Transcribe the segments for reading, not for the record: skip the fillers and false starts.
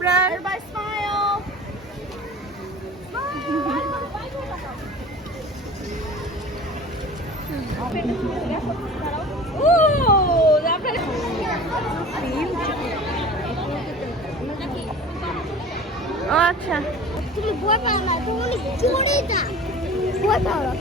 Jabran. Everybody smile. ও আচ্ছা তুমি ভয় পাও না, তুমি চুরিটা ভয় পাও না।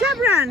Jabran.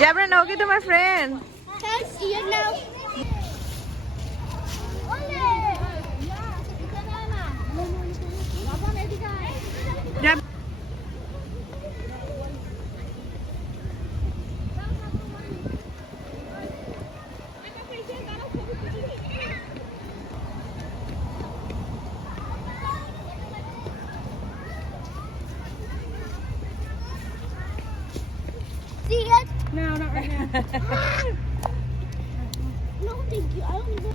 Jabran, okay to my friend. Jab- See it? No, not right now. No, thank you. I don't know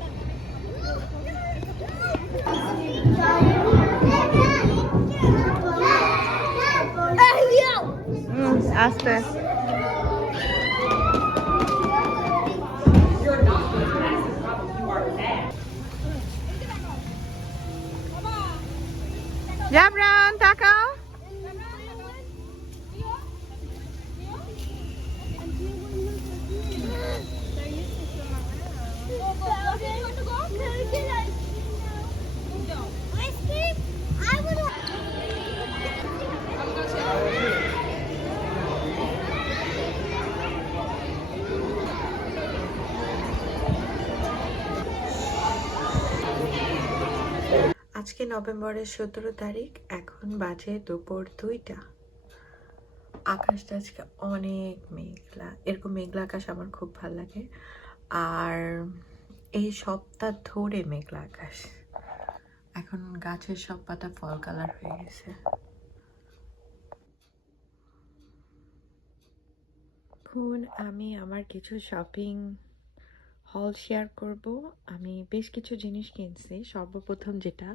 Aste. Jabran, takao. Ice cream? I would like. আজকে নভেম্বরের 17 তারিখ, এখন বাজে দুপুর 2টা। আকাশটা আজকে অনেক মেঘলা, এরকম মেঘলা আকাশ আমার খুব ভালো লাগে। আর এই সপ্তাহ ধরে মেঘলা আকাশ, এখন গাছের সব পাতা ফল কালার হয়ে গেছে। এখন আমি আমার কিছু শপিং হল শেয়ার করব। আমি বেশ কিছু জিনিস কিনছি। সর্বপ্রথম যেটা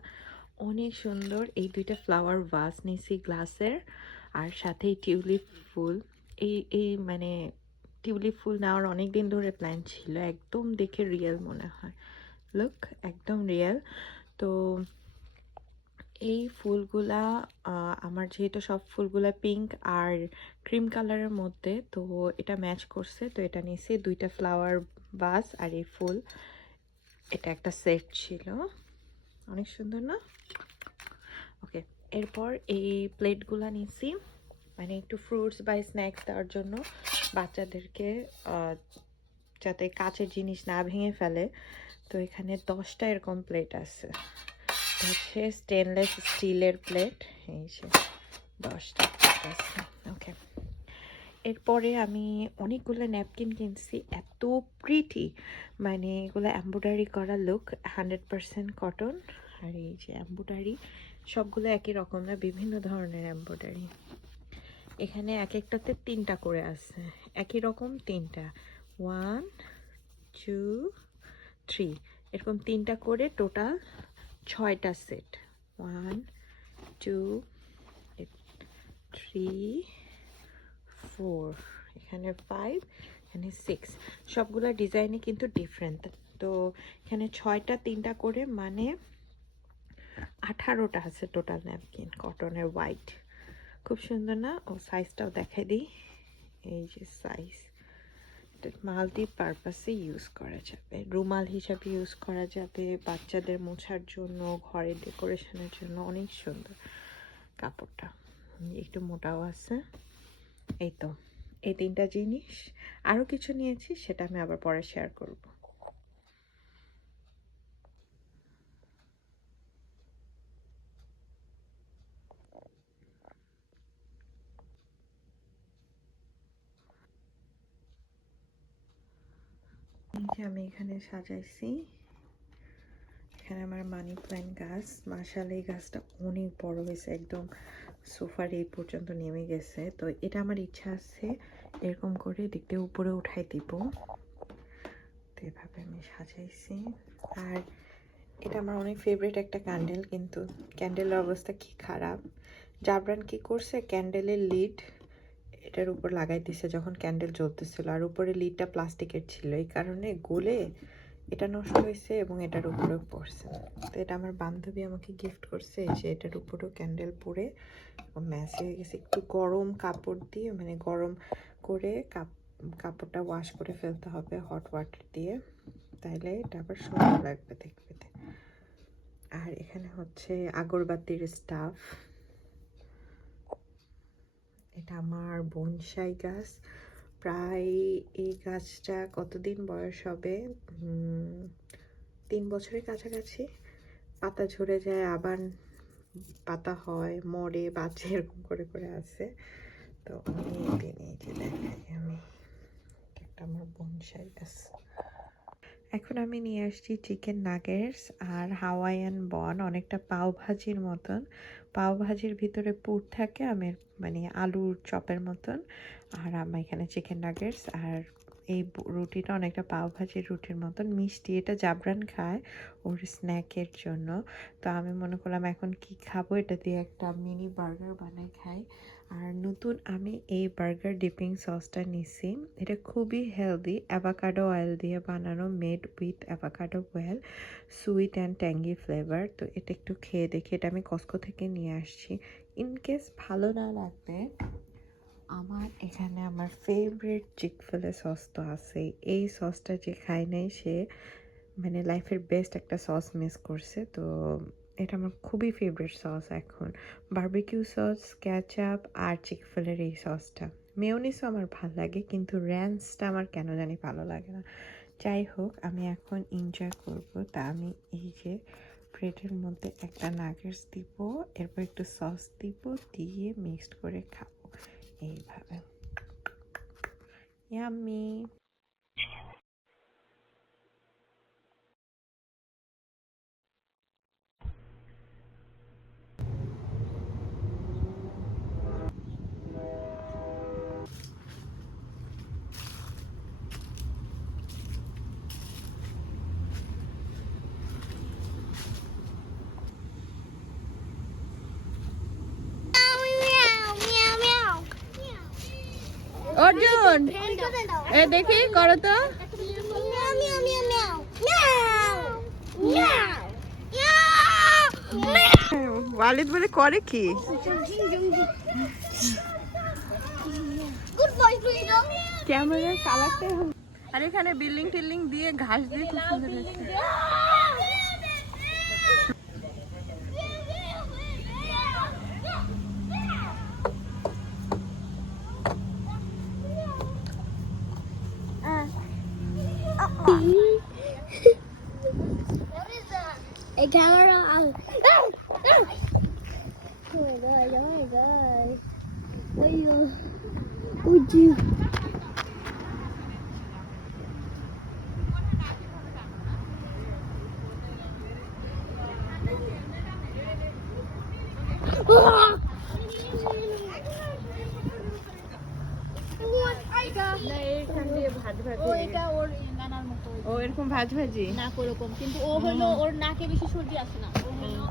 অনেক সুন্দর, এই দুইটা ফ্লাওয়ার ভাস নিয়েছি গ্লাসের, আর সাথে টিউলিপ ফুল। এই মানে টিউলিপ ফুল নেওয়ার অনেক দিন ধরে প্ল্যান ছিল, একদম দেখে রিয়েল মনে হয়। লুক, একদম রিয়েল। তো এই ফুলগুলা আমার যেহেতু সব ফুলগুলা পিঙ্ক আর ক্রিম কালারের মধ্যে, তো এটা ম্যাচ করছে, তো এটা নিয়েছি। দুইটা ফ্লাওয়ার ভাস আর এই ফুল, এটা একটা সেট ছিল। অনেক সুন্দর না? ওকে, এরপর এই প্লেটগুলা নিয়েছি, মানে একটু ফ্রুটস বা স্ন্যাক্স দেওয়ার জন্য বাচ্চাদেরকে, যাতে কাচের জিনিস না ভেঙে ফেলে। তো এখানে 10টা এরকম প্লেট আছে, হচ্ছে স্টেনলেস স্টিলের প্লেট, এই যে 10টা আছে। ওকে, এরপরে আমি অনেকগুলো ন্যাপকিন কিনছি, এত প্রিটি, মানে এগুলো এমব্রয়ডারি করা, লুক 100% কটন। আর এই যে এমব্রয়ডারি, সবগুলো একই রকম না, বিভিন্ন ধরনের এমব্রয়ডারি। এখানে এক একটাতে 3টা করে আছে, একই রকম 3টা, 1 2 3 এরকম 3টা করে টোটাল 6টা সেট 1 2 3 4 এখানে 5 এখানে 6 সবগুলা ডিজাইনই কিন্তু ডিফারেন্ট তো এখানে 6টা 3টা করে মানে 18টা আছে টোটাল ন্যাপকিন কটনের হোয়াইট খুব সুন্দর না ও সাইজটাও দেখাই দিই এই যে সাইজ মাল্টি পারপাসে ইউজ করা যাবে রুমাল হিসাবে ইউজ করা যাবে বাচ্চাদের মোছার জন্য ঘরে ডেকোরেশনের জন্য অনেক সুন্দর কাপড়টা একটু মোটাও আছে এই তো এই 3টা জিনিস আরও কিছু নিয়েছি সেটা আমি আবার পরে শেয়ার করব এই যে আমি এখানে সাজাইছি এখানে আমার মানি প্ল্যান্ট গাছ মাশাআল্লাহ এই গাছটা অনেক বড় হয়েছে একদম সোফার এই পর্যন্ত নেমে গেছে তো এটা আমার ইচ্ছা আছে এরকম করে দেখতে উপরে উঠাই দিব তো এভাবে আমি সাজাইছি আর এটা আমার অনেক ফেভারিট একটা ক্যান্ডেল কিন্তু ক্যান্ডেলের অবস্থা কি খারাপ জাবরান কি করছে ক্যান্ডেলের লিড এটার উপর লাগাই দিছে যখন ক্যান্ডেল জ্বলতেছিল আর উপরে লিডটা প্লাস্টিকের ছিল এই কারণে গলে এটা নষ্ট হয়েছে এবং এটার উপরেও পড়ছে তো এটা আমার বান্ধবী আমাকে গিফট করছে যে এটার উপরেও ক্যান্ডেল পরে ম্যাচ হয়ে গেছে একটু গরম কাপড় দিয়ে মানে গরম করে কাপড়টা ওয়াশ করে ফেলতে হবে হট ওয়াটার দিয়ে তাইলে এটা আবার সুন্দর লাগবে দেখতে আর এখানে হচ্ছে আগরবাতির স্টাফ এটা আমার বনসাই গাছ প্রায় এই গাছটা কতদিন বয়স হবে 3 বছরের কাছাকাছি পাতা ঝরে যায় আবার পাতা হয় মরে বাঁচে এরকম করে করে আছে তো অনেকদিন এই যে দেখাই আমি একটা আমার বনসাই গাছ এখন আমি নিয়ে আসছি চিকেন নাগেটস আর হাওয়াইয়ান বন অনেকটা পাও ভাজির মতন পাও ভাজির ভিতরে পুর থাকে আমি মানে আলুর চপের মতন আর আমার এখানে চিকেন নাগেটস আর এই রুটিটা অনেকটা পাও ভাজির রুটির মতন মিষ্টি এটা জাবরান খায় ওর স্ন্যাকের জন্য তো আমি মনে করলাম এখন কি খাবো এটা দিয়ে একটা মিনি বার্গার বানাই খাই আর নতুন আমি এই বার্গার ডিপিং সসটা নিছি এটা খুবই হেলদি অ্যাভোকাডো অয়েল দিয়ে বানানো made with avocado oil sweet and tangy flavour তো এটা একটু খেয়ে দেখি এটা আমি কস্কো থেকে নিয়ে আসছি ইনকেস ভালো না লাগবে আমার এখানে আমার ফেভারিট চিকফিলে সস তো আছে এই সসটা যে খায় নাই সে মানে লাইফের বেস্ট একটা সস মিস করছে তো এটা আমার খুবই ফেভারিট সস এখন বারবিকিউ সস ক্যাচআপ আর চিকফিলের এই সসটা মেয়োনিসও আমার ভালো লাগে কিন্তু র্যান্সটা আমার কেন জানি ভালো লাগে না যাই হোক আমি এখন এনজয় করব তা আমি এই যে ব্রেডের মধ্যে একটা নাগেটস দিব এরপর একটু সস দিব দিয়ে মিক্সড করে খাবো এইভাবে ইয়াম্মি অর্জুন এ দেখি করো তো ওয়ালিদ বলে করে কি ক্যামেরার কালারটা আর এখানে বিল্ডিং টিল্ডিং দিয়ে ঘাস দিয়ে খুব সুন্দর হয়েছে A camera out. Oh my god, oh my god. Would you? এরকম ভাজ ভাজি না ওরকম, কিন্তু ও হলো ওর নাকে বেশি সর্দি আসে না, ও হলো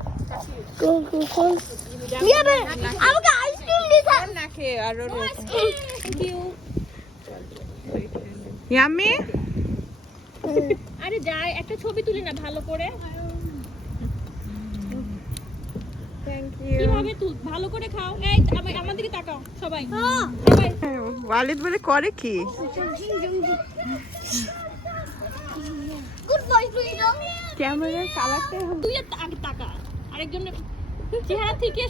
আমাকে আইসক্রিম দিতে নাকে আর থ্যাংক ইউ। ইয়াম্মি আরে যাই একটা ছবি তুলি না ভালো করে, থ্যাংক ইউ কিভাবে তুল ভালো করে খাও। এই আমার দিকে তাকাও সবাই, সবাই ওয়ালিদ বলে করে কি গুড বয় ফ্রিডম ক্যামেরার কালারটা তুই আগে তাকা, আরেকজনের চেহারা থেকে